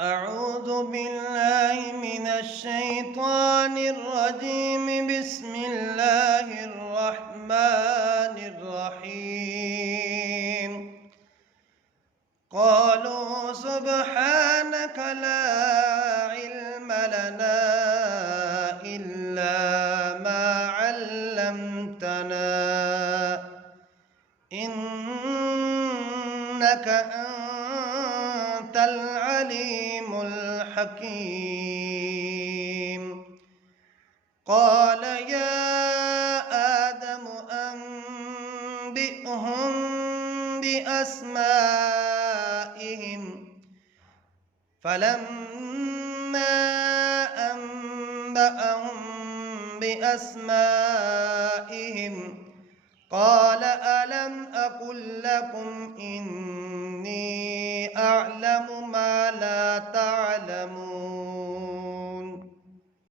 أعوذ بالله من الشيطان الرجيم. بسم الله الرحمن الرحيم. قالوا سبحانك لا علم لنا إلا ما علمتنا إنك أنت العليم الحكيم. قال يا آدم أنبئهم بأسمائهم فلما أنبأهم بأسمائهم قال ألم أقل لكم إني أعلم ما لا تعلمون.